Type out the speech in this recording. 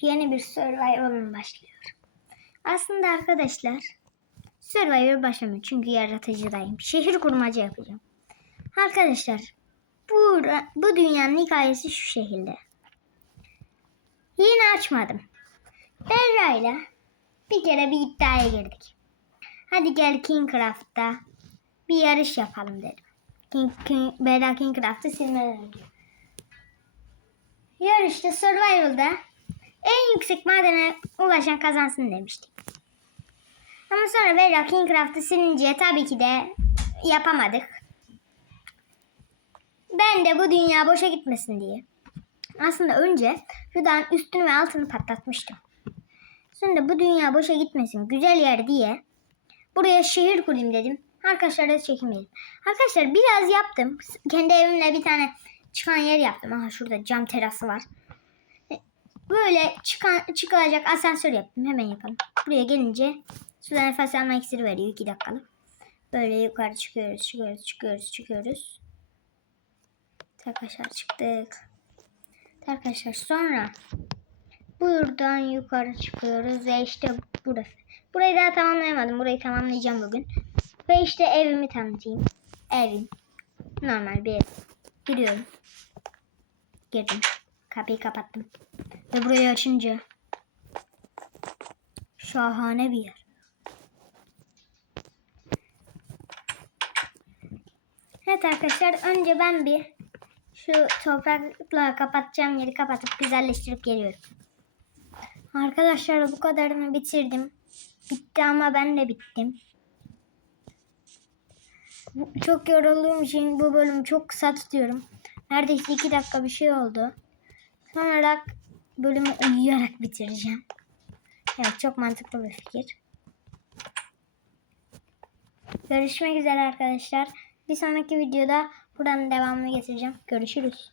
yeni bir Survivor'un başlıyor. Aslında arkadaşlar Survivor başlamıyor çünkü yaratıcıdayım. Şehir kurmaca yapacağım. Arkadaşlar bu, bu dünyanın hikayesi şu şekilde. Yeni açmadım. Berra ile bir kere bir iddiaya girdik. Hadi gel Kingcraft'ta bir yarış yapalım dedim. King, King, Berra Kingcraft'ı silmeden önce. Yarışta Survival'da en yüksek madene ulaşan kazansın demiştik. Ama sonra Berra Kingcraft'ı silince tabii ki de yapamadık. Ben de bu dünya boşa gitmesin diye. Aslında önce dağın üstünü ve altını patlatmıştım. Sonra bu dünya boşa gitmesin, güzel yer diye buraya şehir kurayım dedim. Arkadaşlarla çekinmeyelim. Arkadaşlar biraz yaptım. Kendi evimle bir tane çıkan yer yaptım. Aha şurada cam terası var. Böyle çıkan, çıkılacak asansör yaptım. Hemen yapalım. Buraya gelince suda nefes alma iksiri veriyor 2 dakikalık. Böyle yukarı çıkıyoruz, çıkıyoruz, çıkıyoruz, çıkıyoruz. Arkadaşlar çıktık. Arkadaşlar sonra buradan yukarı çıkıyoruz ve işte burası. Burayı daha tamamlayamadım. Burayı tamamlayacağım bugün. Ve işte evimi tanıtayım. Evim. Normal bir ev. Giriyorum. Girdim. Kapıyı kapattım. Ve burayı açınca şahane bir yer. Evet arkadaşlar önce ben bir şu toprakla kapatacağım yeri kapatıp güzelleştirip geliyorum. Arkadaşlar bu kadarını bitirdim. Bitti ama ben de bittim. Çok yorulduğum için bu bölümü çok kısa tutuyorum. Neredeyse iki dakika bir şey oldu. Sonra bölümü uyuyarak bitireceğim. Evet çok mantıklı bir fikir. Görüşmek üzere arkadaşlar. Bir sonraki videoda buranın devamını getireceğim. Görüşürüz.